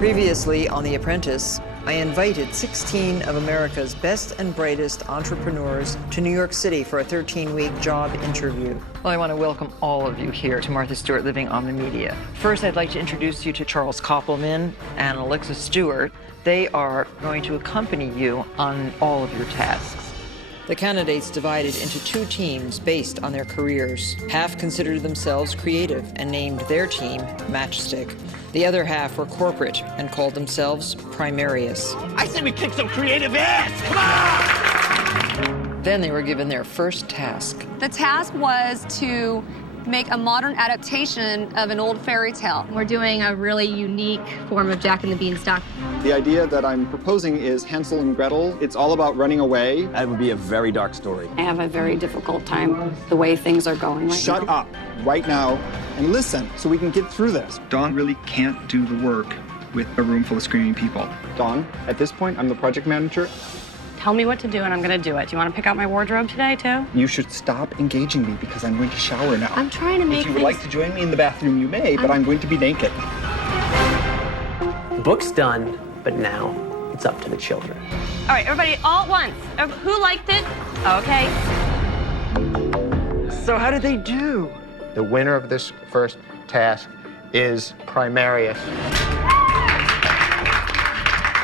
Previously on The Apprentice, I invited 16 of America's best and brightest entrepreneurs to New York City for a 13-week job interview. Well, I want to welcome all of you here to Martha Stewart Living on the Media. First, I'd like to introduce you to Charles Koppelman and Alexa Stewart. They are going to accompany you on all of your tasks. The candidates divided into two teams based on their careers. Half considered themselves creative and named their team Matchstick. The other half were corporate and called themselves Primarius. I said we kick some creative ass! Come on! Then they were given their first task. The task was to make a modern adaptation of an old fairy tale. We're doing a really unique form of Jack and the Beanstalk. The idea that I'm proposing is Hansel and Gretel. It's all about running away. That would be a very dark story. I have a very difficult time the way things are going right Shut now. up right now and listen so we can get through this. Dawn really can't do the work with a room full of screaming people. Dawn, at this point, I'm the project manager. Tell me what to do and I'm gonna do it. Do you wanna pick out my wardrobe today too? You should stop engaging me because I'm going to shower now. I'm trying to make If you would like to join me in the bathroom, you may, but I'm going to be naked. The book's done, but now it's up to the children. All right, everybody, all at once. Who liked it? Okay. So how did they do? The winner of this first task is Primarius.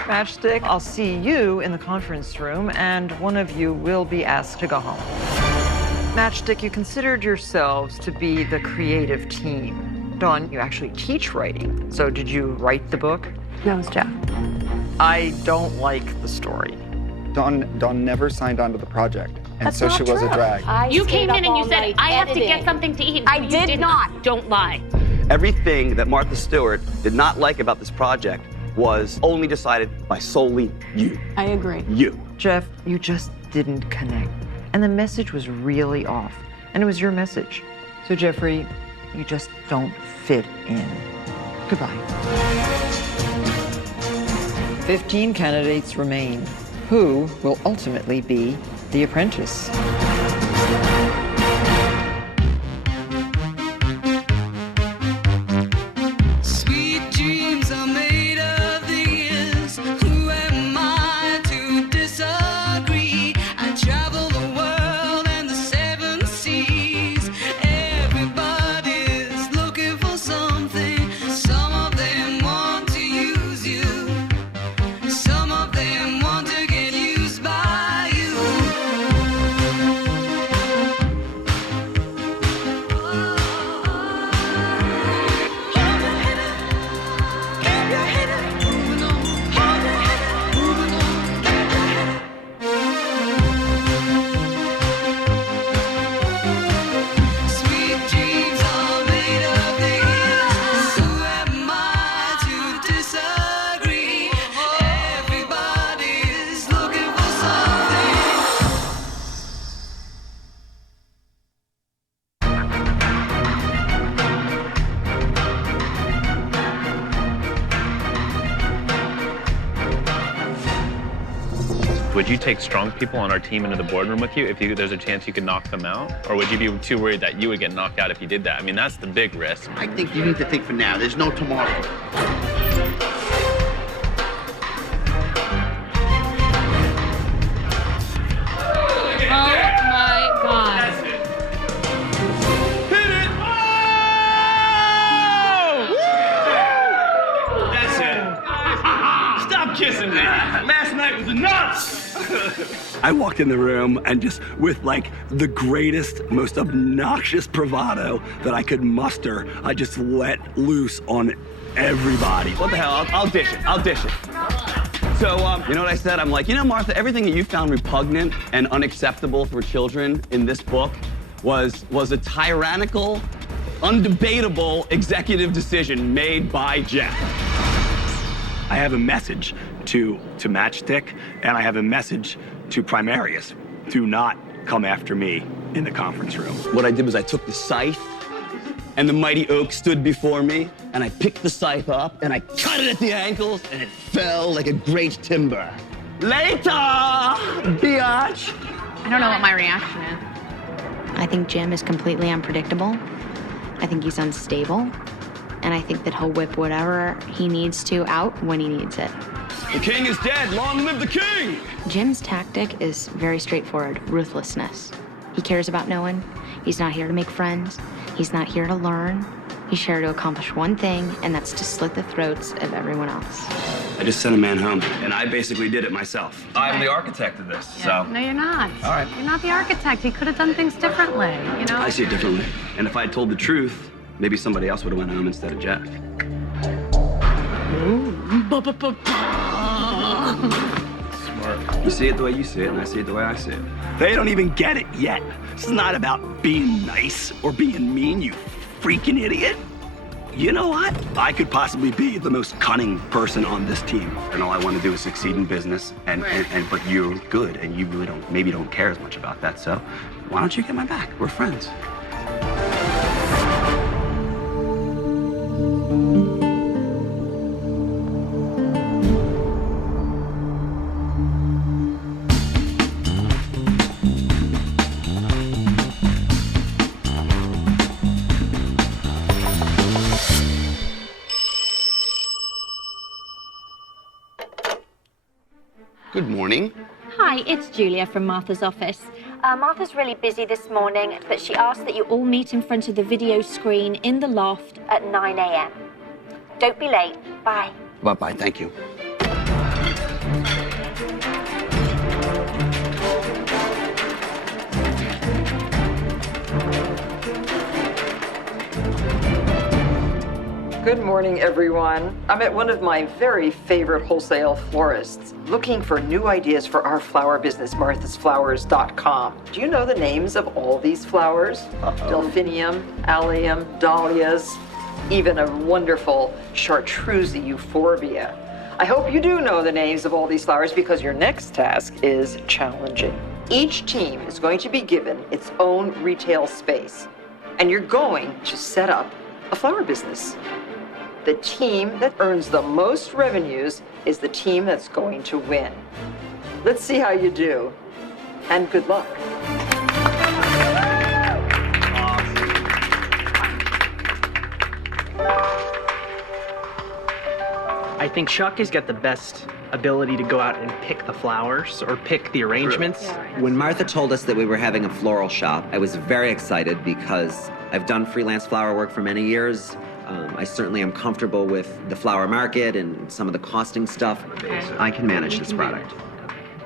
Matchstick, I'll see you in the conference room, and one of you will be asked to go home. Matchstick, you considered yourselves to be the creative team. Dawn, you actually teach writing. So did you write the book? No, it's Jeff. I don't like the story. Dawn never signed on to the project, and That's so not she was a true. drag. You came in and you said, I have to get something to eat. I You did not. Don't lie. Everything that Martha Stewart did not like about this project was only decided by solely you. I agree. You. Jeff, you just didn't connect. And the message was really off. And it was your message. So Jeffrey, you just don't fit in. Goodbye. 15 candidates remain. Who will ultimately be the apprentice? Would you take strong people on our team into the boardroom with you if there's a chance you could knock them out? Or would you be too worried that you would get knocked out if you did that? I mean, that's the big risk. I think you need to think for now. There's no tomorrow. Oh my God. That's it. Hit it! Oh! That's it. Stop kissing me. Last night was enough. I walked in the room and just with like the greatest, most obnoxious bravado that I could muster, I just let loose on everybody. What the hell? I'll dish it. I'll dish it. So, you know what I said? I'm like, you know, Martha, everything that you found repugnant and unacceptable for children in this book was a tyrannical, undebatable executive decision made by Jeff. I have a message to Matchstick, and I have a message to Primarius. Do not come after me in the conference room. What I did was I took the scythe, and the mighty oak stood before me, and I picked the scythe up, and I cut it at the ankles, and it fell like a great timber. Later, biatch! I don't know what my reaction is. I think Jim is completely unpredictable. I think he's unstable. and I think that he'll whip whatever he needs to out when he needs it. The king is dead. Long live the king! Jim's tactic is very straightforward: ruthlessness. He cares about no one. He's not here to make friends. He's not here to learn. He's here to accomplish one thing, and that's to slit the throats of everyone else. I just sent a man home, and I basically did it myself. I'm the architect of this, so. No, you're not. All right. You're not the architect. He could have done things differently, you know? I see it differently. And if I had told the truth, maybe somebody else would have went home instead of Jeff. Smart. You see it the way you see it, and I see it the way I see it. They don't even get it yet. This is not about being nice or being mean, you freaking idiot. You know what? I could possibly be the most cunning person on this team. And all I want to do is succeed in business, but you're good, and you really maybe don't care as much about that, so why don't you get my back? We're friends. Good morning. Hi, it's Julia from Martha's office. Martha's really busy this morning, but she asked that you all meet in front of the video screen in the loft at 9 a.m. Don't be late. Bye. Bye-bye, thank you. Good morning, everyone. I'm at one of my very favorite wholesale florists, looking for new ideas for our flower business, marthasflowers.com. Do you know the names of all these flowers? Delphinium, allium, dahlias, even a wonderful chartreuse euphorbia. I hope you do know the names of all these flowers, because your next task is challenging. Each team is going to be given its own retail space, and you're going to set up a flower business. The team that earns the most revenues is the team that's going to win. Let's see how you do, and good luck. I think Chuck has got the best ability to go out and pick the flowers or pick the arrangements. When Martha told us that we were having a floral shop, I was very excited because I've done freelance flower work for many years. I certainly am comfortable with the flower market and some of the costing stuff. I can manage this product.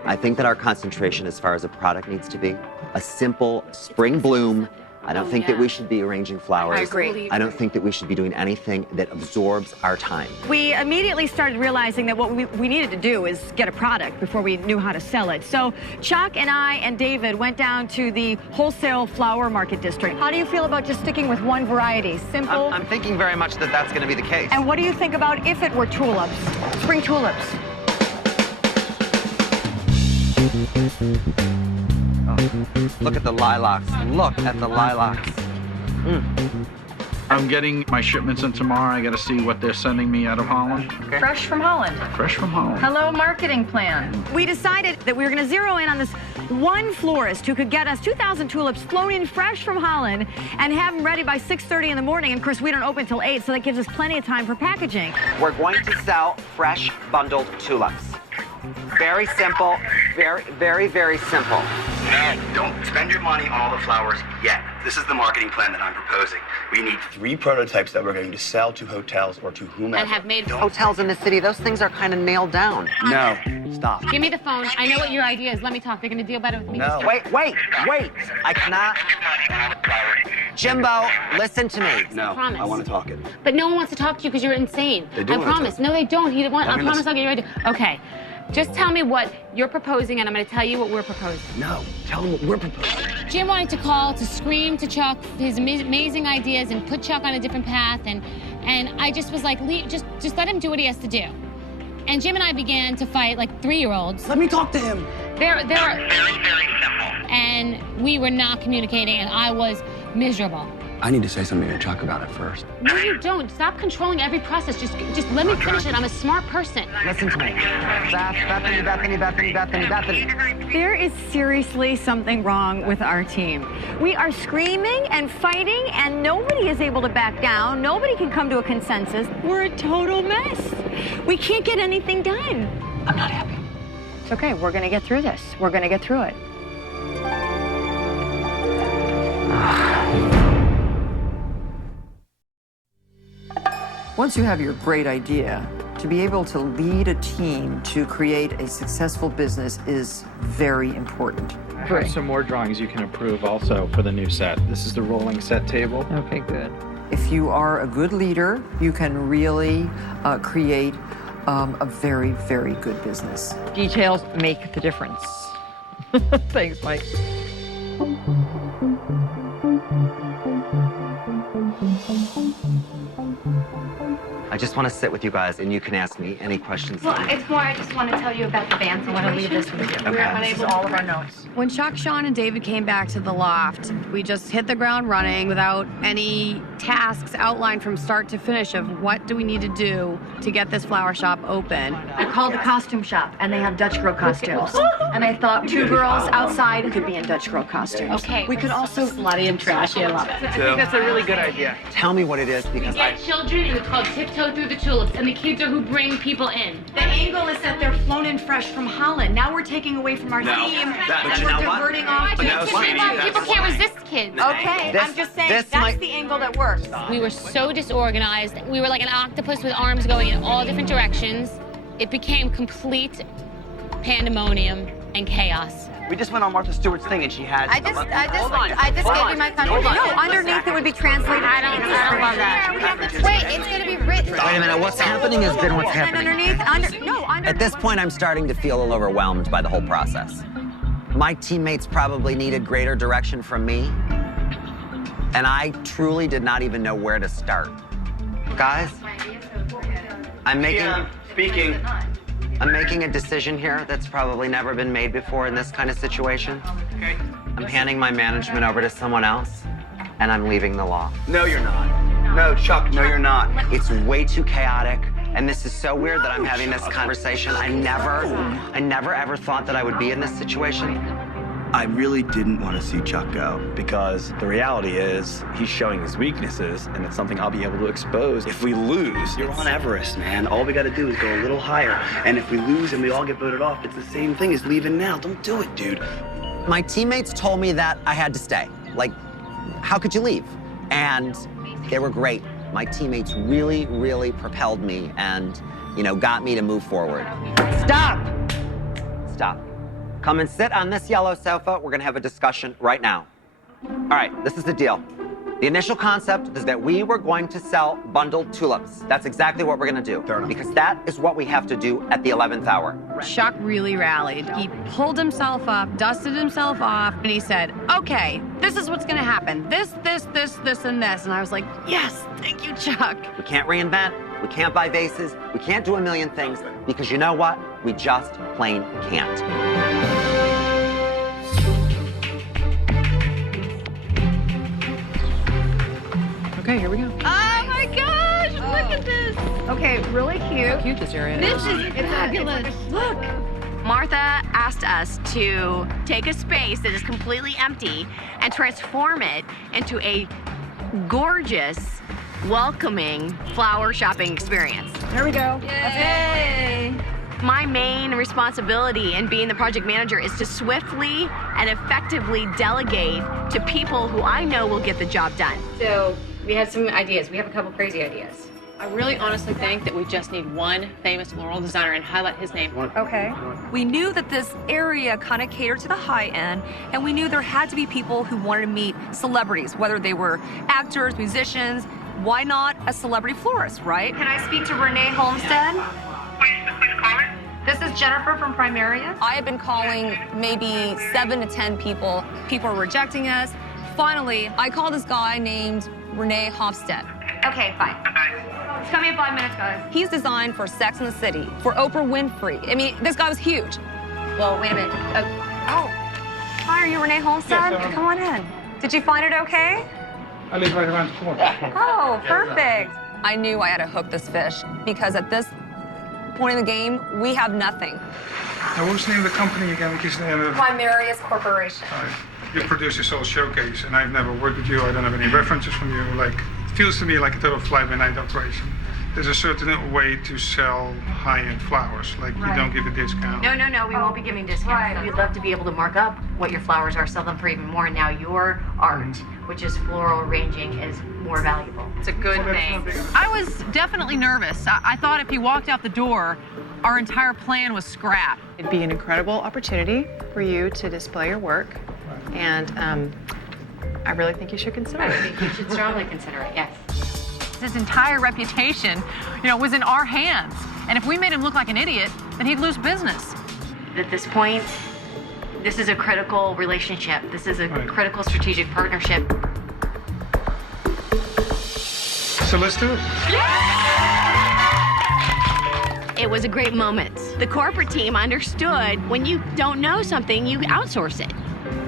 I think that our concentration as far as a product needs to be a simple spring bloom. I don't think that we should be arranging flowers. I agree. I don't think that we should be doing anything that absorbs our time. We immediately started realizing that what we needed to do is get a product before we knew how to sell it. So Chuck and I and David went down to the wholesale flower market district. How do you feel about just sticking with one variety? Simple? I'm thinking very much that that's going to be the case. And what do you think about if it were tulips? Spring tulips. Look at the lilacs. Look at the lilacs. I'm getting my shipments in tomorrow. I got to see what they're sending me out of Holland. Okay. Fresh from Holland. Fresh from Holland. Hello, marketing plan. We decided that we were going to zero in on this one florist who could get us 2,000 tulips flown in fresh from Holland and have them ready by 6:30 in the morning. And of course, we don't open till 8, so that gives us plenty of time for packaging. We're going to sell fresh bundled tulips. Very simple, very, very simple. No, don't spend your money on all the flowers yet. This is the marketing plan that I'm proposing. We need 3 prototypes that we're going to sell to hotels or to whomever. And have made hotels in the city. Those things are kind of nailed down. No, stop. Give me the phone. I know what your idea is. Let me talk. They're going to deal better with me. No. Wait. I cannot. Jimbo, listen to me. No, promise. I want to talk it. But no one wants to talk to you because you're insane. They do I want to promise. talk. No, they don't. I Let me promise listen. I'll get your idea. Okay. Just tell me what you're proposing, and I'm going to tell you what we're proposing. No, tell them what we're proposing. Jim wanted to call to scream to Chuck his amazing ideas and put Chuck on a different path, and I just was like, just let him do what he has to do. And Jim and I began to fight like 3-year-olds. Let me talk to him. Very, very simple. And we were not communicating, and I was miserable. I need to say something to Chuck about it first. No, you don't. Stop controlling every process. Just let me finish it. I'm a smart person. Listen to me. Bethany. There is seriously something wrong with our team. We are screaming and fighting, and nobody is able to back down. Nobody can come to a consensus. We're a total mess. We can't get anything done. I'm not happy. It's okay. We're going to get through this. We're going to get through it. Once you have your great idea, to be able to lead a team to create a successful business is very important. I have some more drawings you can approve also for the new set. This is the rolling set table. Okay, good. If you are a good leader, you can really create a very, very good business. Details make the difference. Thanks, Mike. I just want to sit with you guys, and you can ask me any questions. Well, it's more, I just want to tell you about the van situation. I want to leave this with you. We're unable to all of our notes. When Chuck, Sean, and David came back to the loft, we just hit the ground running without any tasks outlined from start to finish of what do we need to do to get this flower shop open. I called the costume shop, and they have Dutch girl costumes. And I thought 2 girls outside could be in Dutch girl costumes. Okay. We could also slutty and trashy. I love it. I think that's a really good idea. Tell me what it is, We because get children, and it's called Tiptoe Through the Tulips, and the kids are who bring people in. The angle is that they're flown in fresh from Holland. Now we're taking away from our No, team, but and you we're know what? diverting off. But no, sweetie, People can't resist kids. Okay, I'm just saying that's the angle that works. We were so disorganized. We were like an octopus with arms going in all different directions. It became complete pandemonium and chaos. We just went on Martha Stewart's thing and she had. I just gave you my contribution. No, underneath it would be translated. I don't love that. Wait, it's going to be written. wait a minute, what's happening has been what's And happening. underneath, At this point, I'm starting to feel a little overwhelmed by the whole process. My teammates probably needed greater direction from me, and I truly did not even know where to start. Guys, I'm making a decision here that's probably never been made before in this kind of situation. Okay. I'm handing my management over to someone else, and I'm leaving the law. No, you're not. No, Chuck, no, you're not. It's way too chaotic, and this is so weird that I'm having this conversation. I never ever thought that I would be in this situation. I really didn't want to see Chuck go because the reality is he's showing his weaknesses, and it's something I'll be able to expose if we lose. You're on Everest, man. All we got to do is go a little higher. And if we lose and we all get voted off, it's the same thing as leaving now. Don't do it, dude. My teammates told me that I had to stay. Like, how could you leave? And they were great. My teammates really, really propelled me and, got me to move forward. Stop! Come and sit on this yellow sofa. We're gonna have a discussion right now. All right, this is the deal. The initial concept is that we were going to sell bundled tulips. That's exactly what we're gonna do, because that is what we have to do at the 11th hour. Chuck really rallied. He pulled himself up, dusted himself off, and he said, okay, this is what's gonna happen. This, and this. And I was like, yes, thank you, Chuck. We can't reinvent, we can't buy vases, we can't do a million things, because you know what? We just plain can't. Okay, here we go. Oh my gosh, look at this. Okay, really cute. How cute this area is. This is fabulous. Look. Martha asked us to take a space that is completely empty and transform it into a gorgeous, welcoming flower shopping experience. There we go. Yay. My main responsibility in being the project manager is to swiftly and effectively delegate to people who I know will get the job done. So we had some ideas. We have a couple crazy ideas. I really honestly think that we just need one famous floral designer and highlight his name. Okay. We knew that this area kind of catered to the high end, and we knew there had to be people who wanted to meet celebrities, whether they were actors, musicians. Why not a celebrity florist, right? Can I speak to Renee Homestead? Please call it. This is Jennifer from Primaria. I have been calling maybe 7 to 10 people. People are rejecting us. Finally, I called this guy named Renee Hofstede. Okay, fine. It's coming in 5 minutes, guys. He's designed for Sex and the City, for Oprah Winfrey. I mean, this guy was huge. Well, wait a minute. Hi, are you Renee Homestead? Yes, Come on in. Did you find it okay? I live right around the corner. Oh, perfect. I knew I had to hook this fish because at this point in the game, we have nothing. Now, what's the name of the company again? Because Primarius Corporation. you produce this whole showcase, and I've never worked with you. I don't have any references from you. Like, it feels to me like a total fly-by-night operation. There's a certain way to sell high-end flowers. Like, you don't give a discount. No, we won't be giving discounts. We'd love to be able to mark up what your flowers are, sell them for even more. Now your art, which is floral arranging, is more valuable. It's a good thing. I was definitely nervous. I thought if he walked out the door, our entire plan was scrapped. It'd be an incredible opportunity for you to display your work, and I really think you should consider it. I think you should strongly consider it, yes. His entire reputation, was in our hands. And if we made him look like an idiot, then he'd lose business. At this point, this is a critical relationship. This is a critical strategic partnership. So let's do it. It was a great moment. The corporate team understood when you don't know something, you outsource it.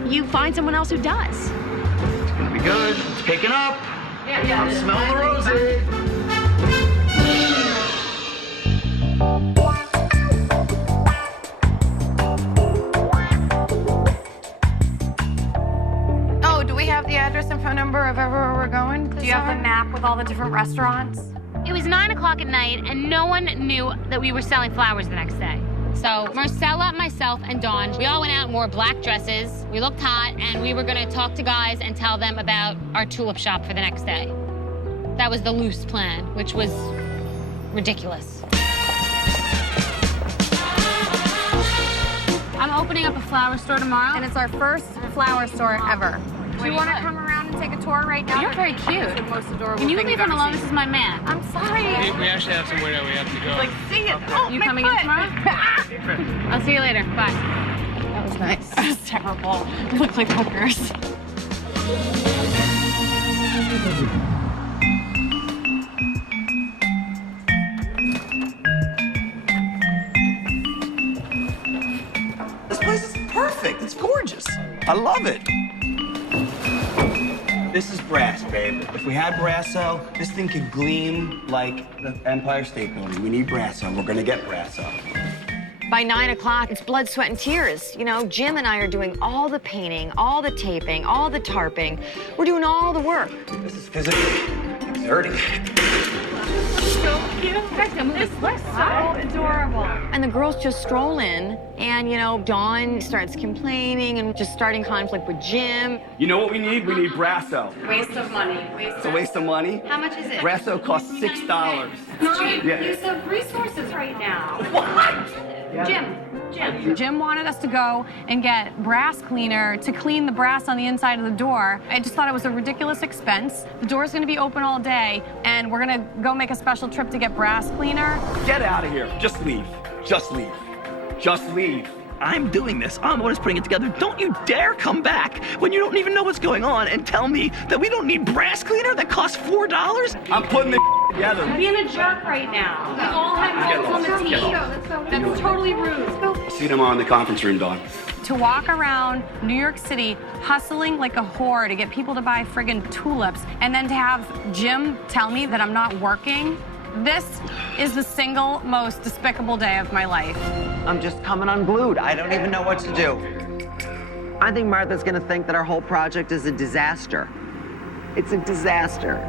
You find someone else who does. It's gonna be good. It's picking up. Yeah. I'm smelling the roses. Oh, do we have the address and phone number of everywhere we're going? Do you have the map with all the different restaurants? It was 9 o'clock at night, and no one knew that we were selling flowers the next day. So Marcella, myself, and Dawn, we all went out and wore black dresses. We looked hot, and we were gonna talk to guys and tell them about our tulip shop for the next day. That was the loose plan, which was ridiculous. I'm opening up a flower store tomorrow. And it's our first flower store ever. Do you want to come around and take a tour right now? You're very cute. The most adorable Can you thing leave you've him ever alone? seen. This is my man. I'm sorry. We actually have somewhere that we have to go. Like, see it. Oh, You my coming foot. in tomorrow? I'll see you later. Bye. That was nice. That was terrible. We look like hookers. This place is perfect. It's gorgeous. I love it. This is brass, babe. If we had Brasso, this thing could gleam like the Empire State Building. We need Brasso. We're gonna get Brasso. By 9 o'clock, it's blood, sweat, and tears. Jim and I are doing all the painting, all the taping, all the tarping. We're doing all the work. This is physically exerting. So cute. This looks so adorable. And the girls just stroll in, and, Dawn starts complaining and just starting conflict with Jim. You know what we need? We need Brasso. Waste of money. It's a waste of money. How much is it? Brasso costs $6. Not Yeah. use of resources right now. What? Jim wanted us to go and get brass cleaner to clean the brass on the inside of the door. I just thought it was a ridiculous expense. The door's gonna be open all day, and we're gonna go make a special trip to get brass cleaner. Get out of here. Just leave. Just leave. Just leave. I'm doing this. I'm the one who's putting it together. Don't you dare come back when you don't even know what's going on and tell me that we don't need brass cleaner that costs $4. I'm putting this together. You're being a jerk right now. We all have roles on the team. That's totally rude. See you tomorrow in the conference room, Dawn. To walk around New York City hustling like a whore to get people to buy friggin' tulips, and then to have Jim tell me that I'm not working, this is the single most despicable day of my life. I'm just coming unglued. I don't even know what to do. I think Martha's gonna think that our whole project is a disaster. It's a disaster.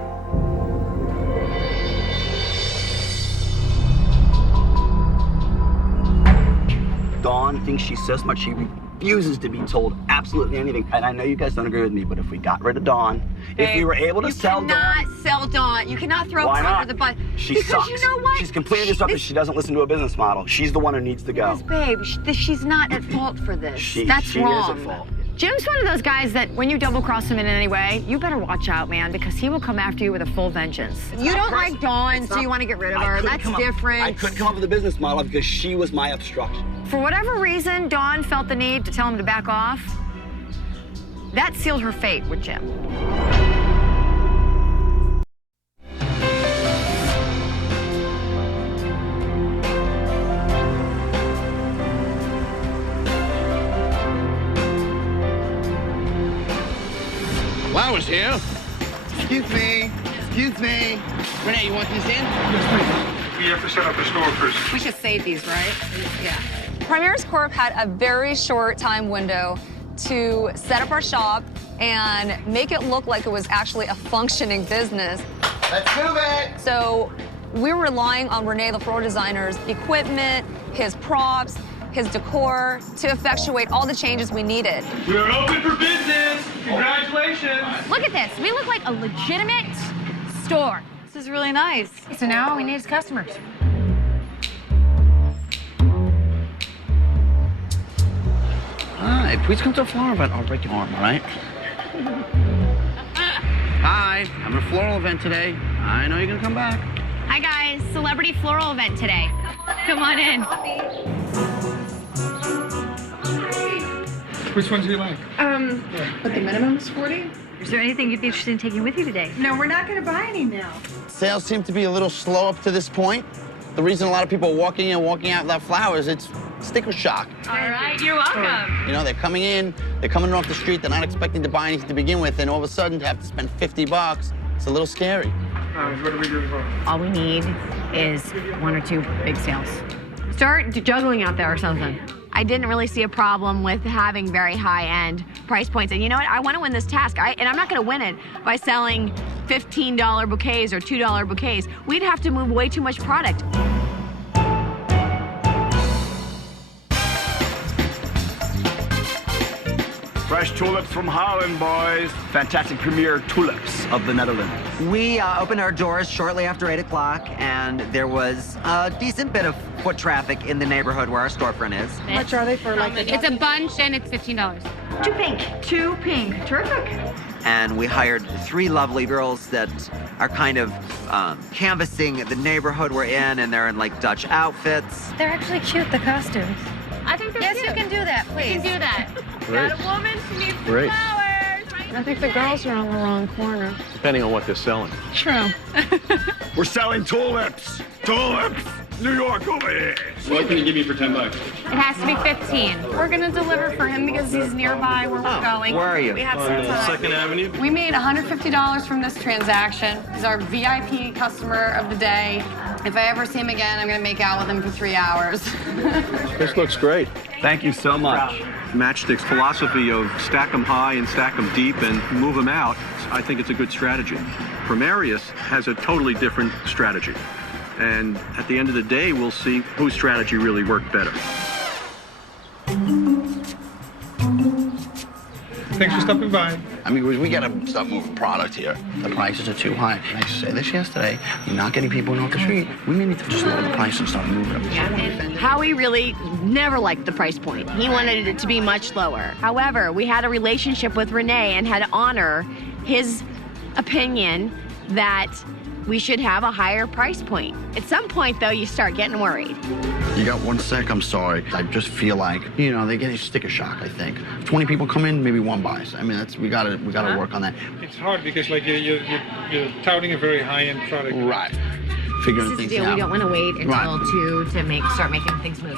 Dawn thinks she's so smart, she refuses to be told absolutely anything. And I know you guys don't agree with me, but if we got rid of Dawn, if we were able to sell Dawn... You cannot sell Dawn. You cannot throw Why her not? under the bus. She because sucks. You know what? She's completely disruptive. She doesn't listen to a business model. She's the one who needs to go. Babe, she's not at fault for this. She wrong. is at fault. Jim's one of those guys that when you double cross him in any way, you better watch out, man, because he will come after you with a full vengeance. You don't like Dawn, so you want to get rid of her. That's different. I couldn't come up with a business model because she was my obstruction. For whatever reason, Dawn felt the need to tell him to back off. That sealed her fate with Jim. Flowers here. Excuse me. Excuse me. Renee, you want these in? We have to set up a store first. We should save these, right? Yeah. Primaris Corp had a very short time window to set up our shop and make it look like it was actually a functioning business. Let's move it. So we're relying on Renee, the floor designer's equipment, his props, his decor to effectuate all the changes we needed. We are open for business. Congratulations. Look at this. We look like a legitimate store. This is really nice. So now all we need is customers. Hi, please come to a flower event. I'll break your arm, all right? Hi, I'm at a floral event today. I know you're gonna come back. Hi guys, celebrity floral event today. Come on in. Which ones do you like? But the minimum's 40? Is there anything you'd be interested in taking with you today? No, we're not going to buy any now. Sales seem to be a little slow up to this point. The reason a lot of people are walking in and walking out without flowers, it's sticker shock. All right, you're welcome. You know, they're coming in off the street, they're not expecting to buy anything to begin with, and all of a sudden to have to spend $50, it's a little scary. What do we do for? All we need is 1 or 2 big sales. Start juggling out there or something. I didn't really see a problem with having very high-end price points. And you know what? I want to win this task. And I'm not going to win it by selling $15 bouquets or $2 bouquets. We'd have to move way too much product. Fresh tulips from Holland, boys. Fantastic premier tulips of the Netherlands. We opened our doors shortly after 8 o'clock, and there was a decent bit of foot traffic in the neighborhood where our storefront is. How much are they for like the It's a bunch and it's $15. 2 pink. 2 pink. Terrific. And we hired 3 lovely girls that are kind of canvassing the neighborhood we're in, and they're in like Dutch outfits. They're actually cute, the costumes. I think Yes, you can do that, please. You can do that. Great. Got a woman, she needs some Great. flowers. I think the girls are on the wrong corner. Depending on what they're selling. True. We're selling tulips. Tulips. New York over here. What can you give me for $10? It has to be 15. We're gonna deliver for him because he's nearby where we're going. Where are you? We have some time. 2nd Avenue. We made $150 from this transaction. He's our VIP customer of the day. If I ever see him again, I'm gonna make out with him for 3 hours. This looks great. Thank you so much. Matchstick's philosophy of stack them high and stack them deep and move them out, I think it's a good strategy. Primarius has a totally different strategy. And at the end of the day, we'll see whose strategy really worked better. Thanks for stopping by. I mean, we gotta start moving product here. The prices are too high. I used to say this yesterday. You're not getting people off the street. We may need to just lower the price and start moving them. Howie really never liked the price point. He wanted it to be much lower. However, we had a relationship with Renee and had to honor his opinion that we should have a higher price point. At some point, though, you start getting worried. You got 1 sec, I'm sorry. I just feel like, you know, they're getting sticker shock, I think. If 20 people come in, maybe 1 buys. I mean, we gotta work on that. It's hard because like you're touting a very high-end product. Right. Figuring This is things the deal. out. We don't want to wait until Right. 2 to start making things move.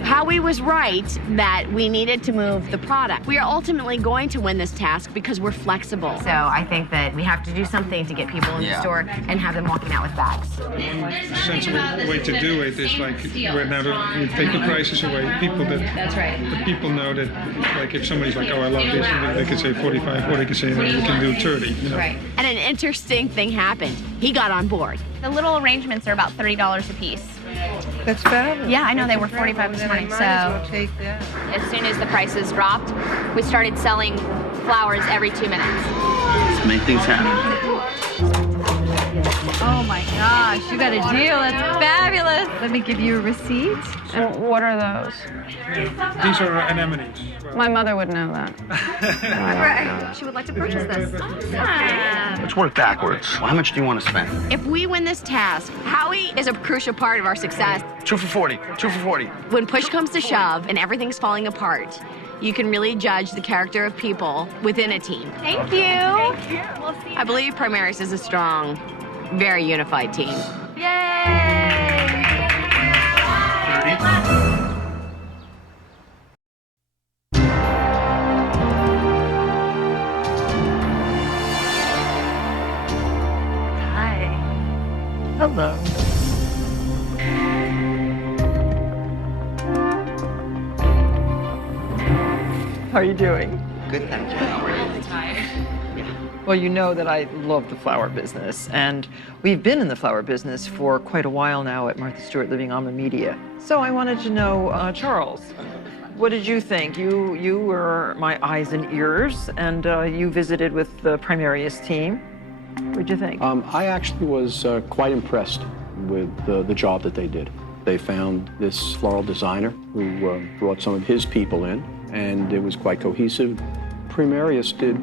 Howie was right that we needed to move the product. We are ultimately going to win this task because we're flexible. So I think that we have to do something to get people in the store and have them walking out with bags. The sensible way to do it is like right now we take the prices away. The people know that like if somebody's like, oh, I love this, they could say 45, or they could say no, we can do 30. You know? Right. And an interesting thing happened. He got on board. The little arrangements are about $30 a piece. That's fabulous. Yeah, I know they were 45 this morning. So take that. as soon as the prices dropped, we started selling flowers every 2 minutes. Let's make things happen. Oh my gosh, you got a deal. That's fabulous. Let me give you a receipt. And what are those? These are anemones. My mother would know that. She would like to purchase this. Let's work backwards. Well, how much do you want to spend? If we win this task, Howie is a crucial part of our success. 2 for 40. 2 for 40. When push comes to shove and everything's falling apart, you can really judge the character of people within a team. Thank you. Thank you. We'll see. I believe Primaris is a strong, very unified team. Yay! done. How are you doing? Good, thank you. Well, you know that I love the flower business, and we've been in the flower business for quite a while now at Martha Stewart Living Alma Media. So I wanted to know, Charles, what did you think? You were my eyes and ears, and you visited with the Primarius team. What did you think? I actually was quite impressed with the job that they did. They found this floral designer who brought some of his people in, and it was quite cohesive. Primarius did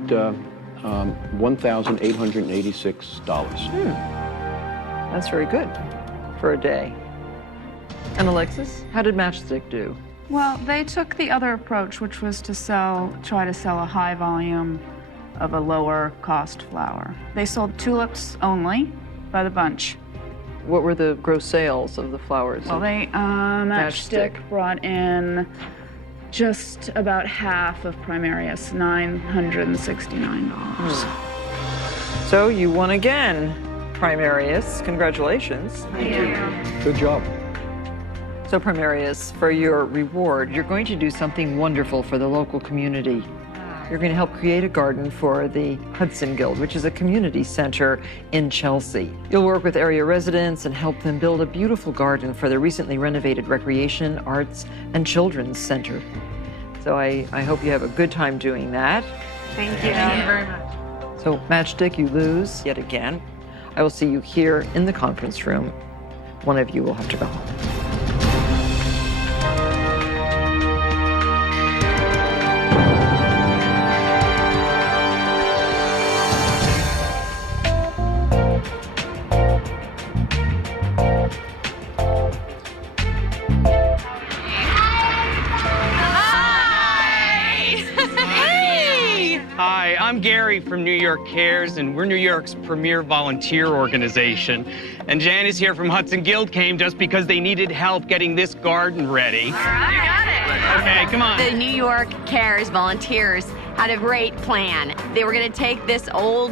$1,886. That's very good for a day. And Alexis, how did Matchstick do? Well, they took the other approach, which was to try to sell a high volume of a lower cost flower. They sold tulips only by the bunch. What were the gross sales of the flowers? Well, they Matchstick brought in just about half of Primarius, $969. So you won again, Primarius. Congratulations. Thank you. Good job. So Primarius, for your reward, you're going to do something wonderful for the local community. You're going to help create a garden for the Hudson Guild, which is a community center in Chelsea. You'll work with area residents and help them build a beautiful garden for the recently renovated Recreation, Arts, and Children's Center. So I hope you have a good time doing that. Thank you. Thank you very much. So Matchstick, you lose yet again. I will see you here in the conference room. One of you will have to go home. Hi, I'm Gary from New York Cares, and we're New York's premier volunteer organization. And Jan is here from Hudson Guild came just because they needed help getting this garden ready. All right. You got it. Okay, come on. The New York Cares volunteers had a great plan. They were going to take this old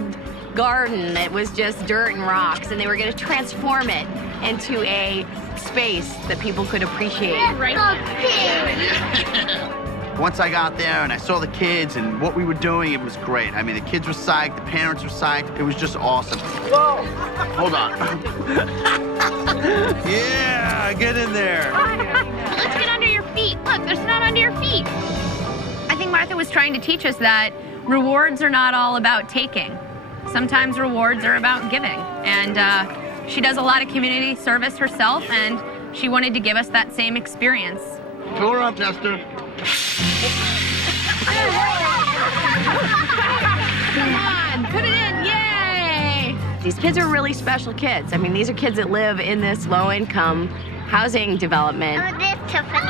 garden that was just dirt and rocks, and they were going to transform it into a space that people could appreciate. Once I got there and I saw the kids and what we were doing, it was great. I mean, the kids were psyched, the parents were psyched. It was just awesome. Whoa! Hold on. Yeah, get in there. Let's get under your feet. Look, there's not under your feet. I think Martha was trying to teach us that rewards are not all about taking. Sometimes rewards are about giving. And she does a lot of community service herself, and she wanted to give us that same experience. Fill her up, Esther. Come on, put it in, yay! These kids are really special kids. I mean, these are kids that live in this low-income housing development. Oh, this Tiffany.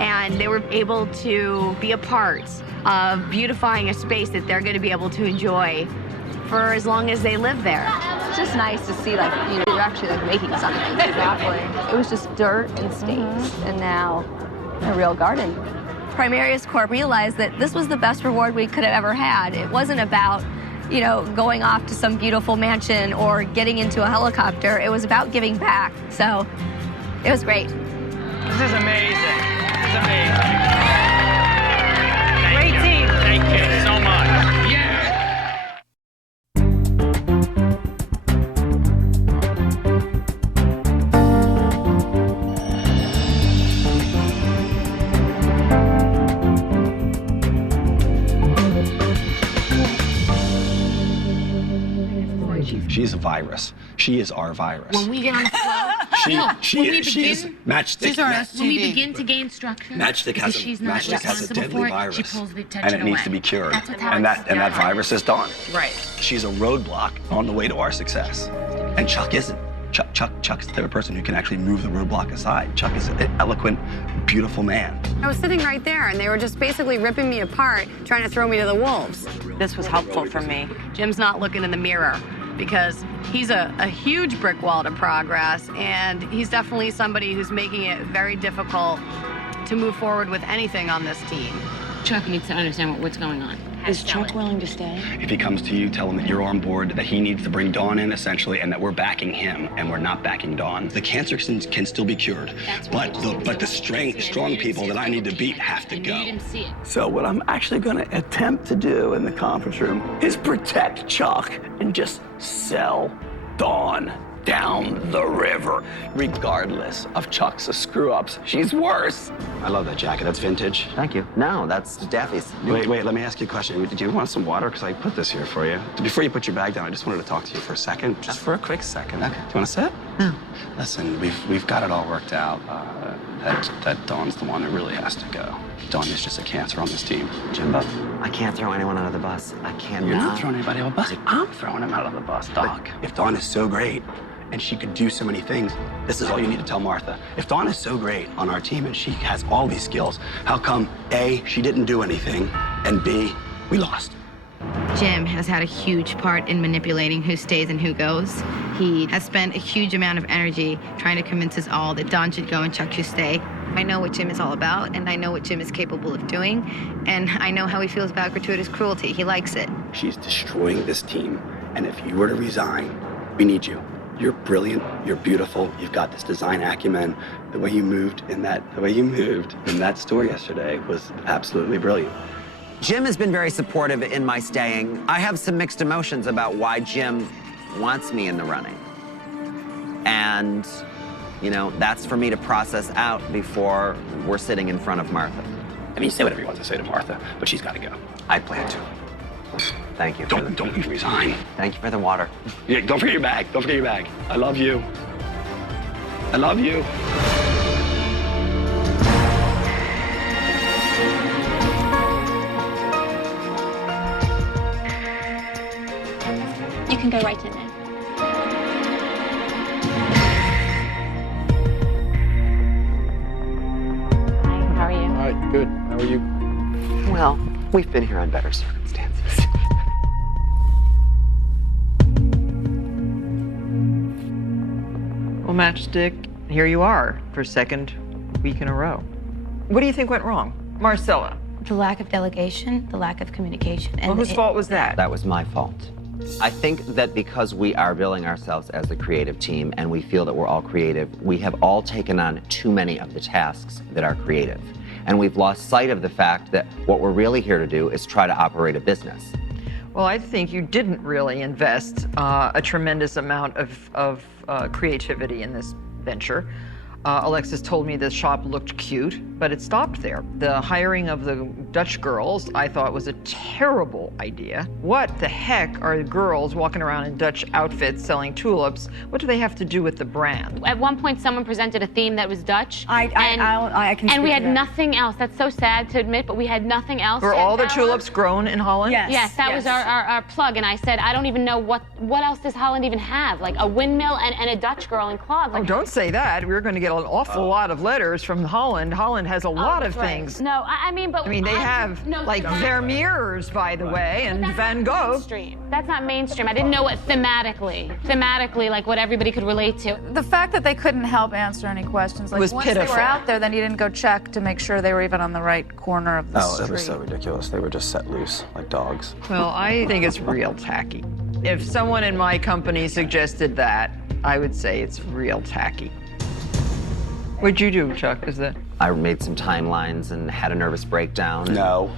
And they were able to be a part of beautifying a space that they're going to be able to enjoy for as long as they live there. It's just nice to see, like, you know, you're actually like making something. Exactly. It was just dirt and stains, and now a real garden. Primarius Corp realized that this was the best reward we could have ever had. It wasn't about, you know, going off to some beautiful mansion or getting into a helicopter. It was about giving back. So it was great. This is amazing. This is amazing. Great team. Thank you so much. Yeah. She's a virus. She is our virus. When we get on the flow, She is Matchstick. She's our STD. When we begin to gain structure, Matchstick has a deadly virus, she pulls the attention and it needs away. to be cured. That's what's And that virus is Dawn. Right. She's a roadblock on the way to our success, and Chuck isn't. Chuck is the type of person who can actually move the roadblock aside. Chuck is an eloquent, beautiful man. I was sitting right there, and they were just basically ripping me apart, trying to throw me to the wolves. This was helpful for me. Jim's not looking in the mirror because he's a huge brick wall to progress, and he's definitely somebody who's making it very difficult to move forward with anything on this team. Chuck needs to understand what's going on. Is Chuck willing to stay? If he comes to you, tell him that you're on board, that he needs to bring Dawn in, essentially, and that we're backing him, and we're not backing Dawn. The cancer can still be cured, but the strong people that I need to beat have to go. So what I'm actually going to attempt to do in the conference room is protect Chuck and just sell Dawn down the river. Regardless of Chuck's screw-ups, she's worse. I love that jacket. That's vintage. Thank you. No, that's Daffy's. Wait, let me ask you a question. Do you want some water? Because I put this here for you. Before you put your bag down, I just wanted to talk to you for a second. Just for a quick second. Okay. Do you want to sit? No. Listen, we've got it all worked out. That Dawn's the one that really has to go. Dawn is just a cancer on this team. Jimbo, I can't throw anyone under the bus. I cannot. You're not throwing anybody on the bus. I'm throwing him out of the bus, Doc. If Dawn is so great, and she could do so many things, this is all you need to tell Martha. If Dawn is so great on our team and she has all these skills, how come A, she didn't do anything, and B, we lost? Jim has had a huge part in manipulating who stays and who goes. He has spent a huge amount of energy trying to convince us all that Dawn should go and Chuck should stay. I know what Jim is all about, and I know what Jim is capable of doing, and I know how he feels about gratuitous cruelty. He likes it. She's destroying this team, and if you were to resign, we need you. You're brilliant, you're beautiful, you've got this design acumen. The way you moved in that store yesterday was absolutely brilliant. Jim has been very supportive in my staying. I have some mixed emotions about why Jim wants me in the running. And, you know, that's for me to process out before we're sitting in front of Martha. I mean, say whatever you want to say to Martha, but she's got to go. I plan to. Thank you. Don't you resign. Thank you for the water. Yeah, don't forget your bag. Don't forget your bag. I love you. I love you. You can go right in there. Hi, how are you? Hi, good. How are you? Well, we've been here on better circumstances. Well, Matchstick, here you are for second week in a row. What do you think went wrong? Marcella? The lack of delegation, the lack of communication. Well, whose fault was that? That was my fault. I think that because we are billing ourselves as a creative team and we feel that we're all creative, we have all taken on too many of the tasks that are creative. And we've lost sight of the fact that what we're really here to do is try to operate a business. Well, I think you didn't really invest a tremendous amount of creativity in this venture. Alexis told me the shop looked cute, but it stopped there. The hiring of the Dutch girls, I thought, was a terrible idea. What the heck are girls walking around in Dutch outfits selling tulips? What do they have to do with the brand? At one point, someone presented a theme that was Dutch. I can and we speak had to that. nothing else. That's so sad to admit, but we had nothing else. Were all the tulips grown in Holland? Yes. Yes, that was our plug. And I said, I don't even know what else does Holland even have? Like a windmill and a Dutch girl in clogs. Like, Oh, don't say that. We're going to get an awful lot of letters from Holland. Holland has a lot of things. No, I mean, they have like Vermeers, by the way, and Van Gogh. Mainstream. That's not mainstream. I didn't know what thematically, like what everybody could relate to. The fact that they couldn't help answer any questions, like Was once they pitiful. were out there, then you didn't go check to make sure they were even on the right corner of the street. That was so ridiculous. They were just set loose like dogs. Well, I think it's real tacky. If someone in my company suggested that, I would say it's real tacky. What'd you do, Chuck? Is that? I made some timelines and had a nervous breakdown. No.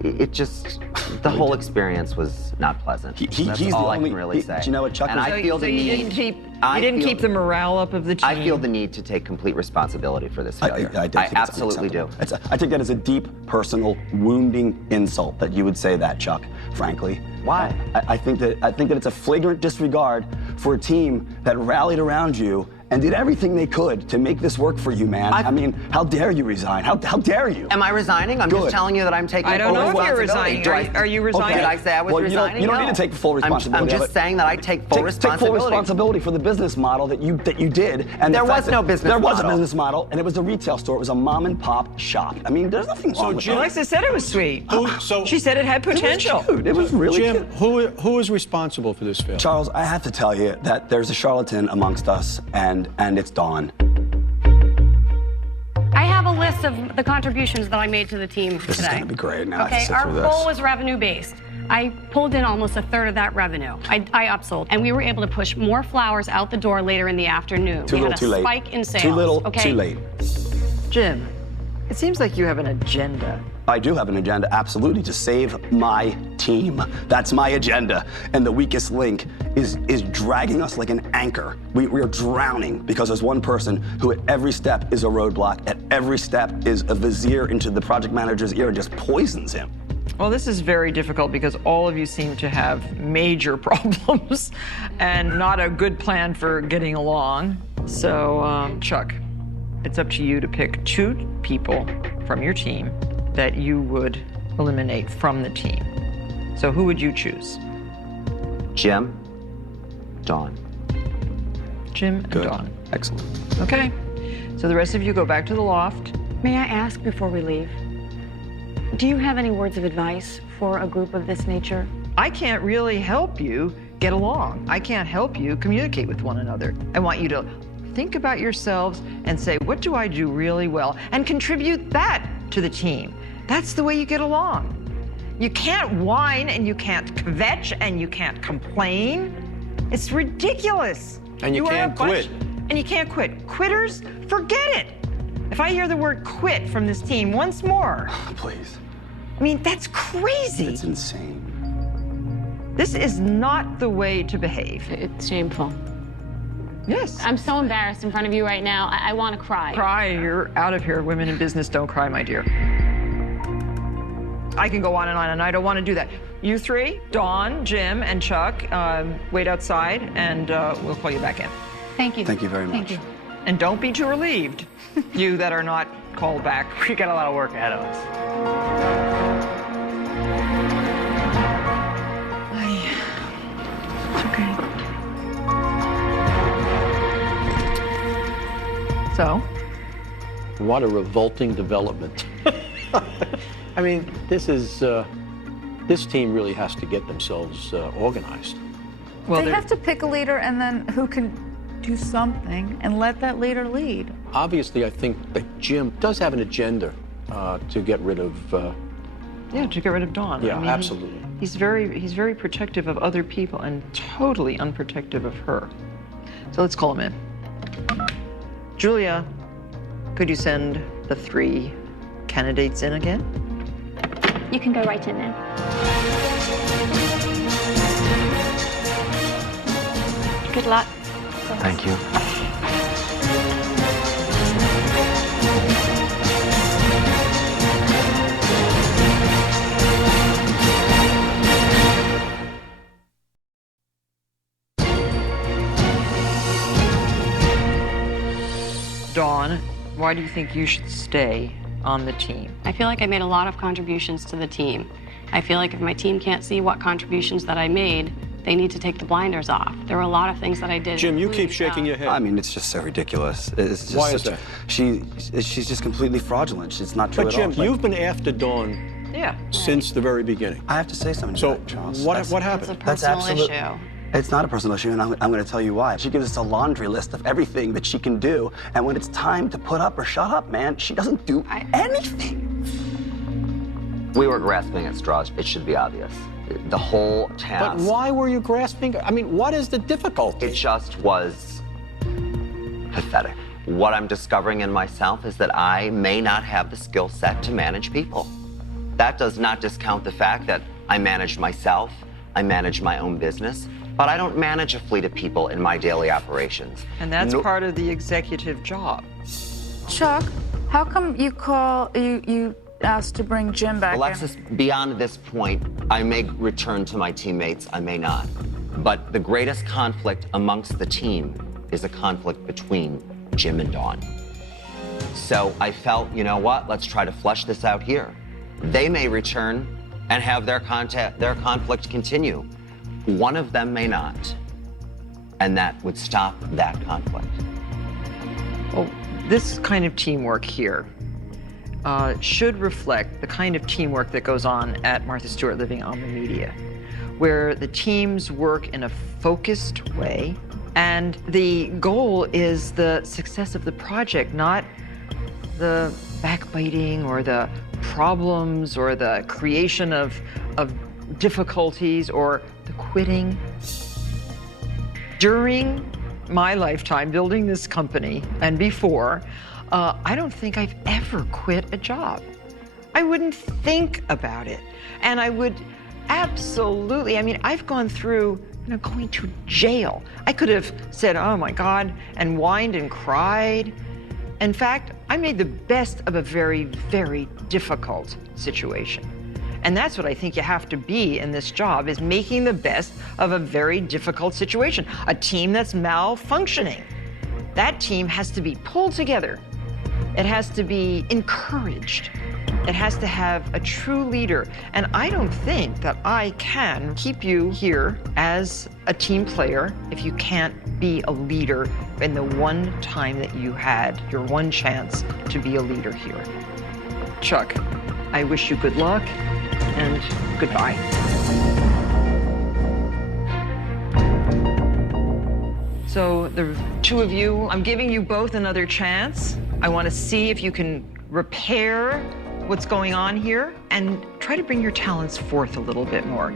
It just, the whole experience was not pleasant. That's he's all the I only, can really say. Do you know what Chuck and was? I feel the need. You didn't keep the morale up of the team. I feel the need to take complete responsibility for this failure. I think it's absolutely do. I take that as a deep, personal, wounding insult that you would say that, Chuck. Frankly. Why? I think that it's a flagrant disregard for a team that rallied around you and did everything they could to make this work for you, man. I mean, how dare you resign? How dare you? Am I resigning? I'm just telling you that I'm taking I don't know full if you're responsibility. resigning. Are you resigning? Did I say I was resigning? You don't need to take full responsibility. I'm just saying that I take full responsibility. Take full responsibility for the business model that you did. And there was no business model. There was a business model, and it was a retail store. It was a mom and pop shop. I mean, there's nothing wrong with that. Alexis said it was sweet. She said it had potential. It was really Jim, cute. who is responsible for this failure? Charles, I have to tell you that there's a charlatan amongst us, and it's Dawn. I have a list list of the contributions that I made to the team today. This is gonna be great. Now I have to Okay, sit our through this. goal was revenue-based. I pulled in almost a third of that revenue. I upsold, and we were able to push more flowers out the door later in the afternoon. Too we little, had a too late. spike in sales. Too little, okay? too late. Jim, it seems like you have an agenda. I do have an agenda, absolutely, to save my team. That's my agenda. And the weakest link is dragging us like an anchor. We are drowning because there's one person who at every step is a roadblock, at every step is a vizier into the project manager's ear and just poisons him. Well, this is very difficult because all of you seem to have major problems and not a good plan for getting along. So, Chuck, it's up to you to pick 2 people from your team that you would eliminate from the team. So who would you choose? Jim, Dawn. Jim and Good. Dawn. Excellent. Okay. So the rest of you go back to the loft. May I ask before we leave, do you have any words of advice for a group of this nature? I can't really help you get along. I can't help you communicate with one another. I want you to think about yourselves and say, what do I do really well? And contribute that to the team. That's the way you get along. You can't whine and you can't kvetch and you can't complain. It's ridiculous. And you are a can't bunch- quit. And you can't quit. Quitters, forget it. If I hear the word quit from this team once more. Please. I mean, that's crazy. It's insane. This is not the way to behave. It's shameful. Yes. I'm so embarrassed in front of you right now. I want to cry. Cry, you're out of here. Women in business don't cry, my dear. I can go on, and I don't want to do that. You 3, Dawn, Jim, and Chuck, wait outside, and we'll call you back in. Thank you. Thank you very much. Thank you. And don't be too relieved, you that are not called back. We got a lot of work ahead of us. Okay. So? What a revolting development. I mean, this team really has to get themselves organized. Well, they have to pick a leader and then who can do something and let that leader lead. Obviously, I think that Jim does have an agenda to get rid of. Yeah, to get rid of Dawn. Yeah, I mean, absolutely. He's very protective of other people and totally unprotective of her. So let's call him in. Julia, could you send the 3 candidates in again? You can go right in now. Good luck. Thank you. Dawn, why do you think you should stay on the team? I feel like I made a lot of contributions to the team. I feel like if my team can't see what contributions that I made, they need to take the blinders off. There were a lot of things that I did. Jim, you keep shaking your head. I mean, it's just so ridiculous. It's just Why is that? She's just completely fraudulent. It's not true But at all. Jim, you've been after Dawn since the very beginning. I have to say something to So that, Charles. what That's- happened? It's a personal issue. It's not a personal issue, and I'm going to tell you why. She gives us a laundry list of everything that she can do, and when it's time to put up or shut up, man, she doesn't do anything. We were grasping at straws. It should be obvious. The whole task. But why were you grasping? I mean, what is the difficulty? It just was pathetic. What I'm discovering in myself is that I may not have the skill set to manage people. That does not discount the fact that I manage myself, I manage my own business, but I don't manage a fleet of people in my daily operations. And that's part of the executive job. Chuck, how come you asked to bring Jim back Alexis, beyond this point, I may return to my teammates, I may not. But the greatest conflict amongst the team is a conflict between Jim and Dawn. So I felt, you know what, let's try to flush this out here. They may return and have their conflict continue. One of them may not. And that would stop that conflict. Well, this kind of teamwork here should reflect the kind of teamwork that goes on at Martha Stewart Living on the Media, where the teams work in a focused way, and the goal is the success of the project, not the backbiting or the problems or the creation of difficulties or the quitting. During my lifetime building this company and before, I don't think I've ever quit a job. I wouldn't think about it. And I would absolutely, I mean, I've gone through, going to jail. I could have said, oh my God, and whined and cried. In fact, I made the best of a very, very difficult situation. And that's what I think you have to be in this job, is making the best of a very difficult situation. A team that's malfunctioning. That team has to be pulled together. It has to be encouraged. It has to have a true leader. And I don't think that I can keep you here as a team player if you can't be a leader in the one time that you had your one chance to be a leader here. Chuck, I wish you good luck and goodbye. So the two of you, I'm giving you both another chance. I want to see if you can repair what's going on here and try to bring your talents forth a little bit more.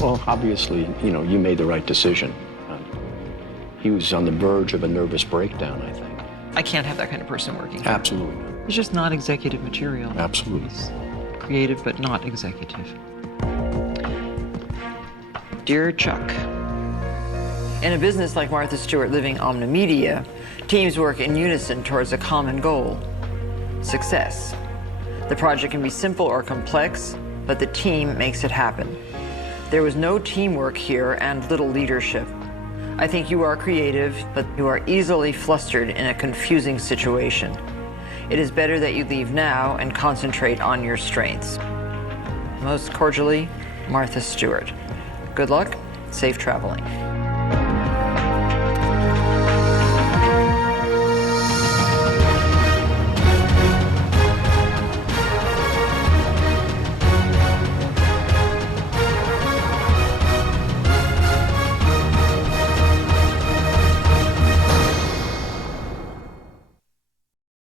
Well, obviously, you made the right decision. He was on the verge of a nervous breakdown, I think. I can't have that kind of person working here. Absolutely not. It's just not executive material. Absolutely. He's creative, but not executive. Dear Chuck, in a business like Martha Stewart Living Omnimedia, teams work in unison towards a common goal: success. The project can be simple or complex, but the team makes it happen. There was no teamwork here and little leadership. I think you are creative, but you are easily flustered in a confusing situation. It is better that you leave now and concentrate on your strengths. Most cordially, Martha Stewart. Good luck, safe traveling.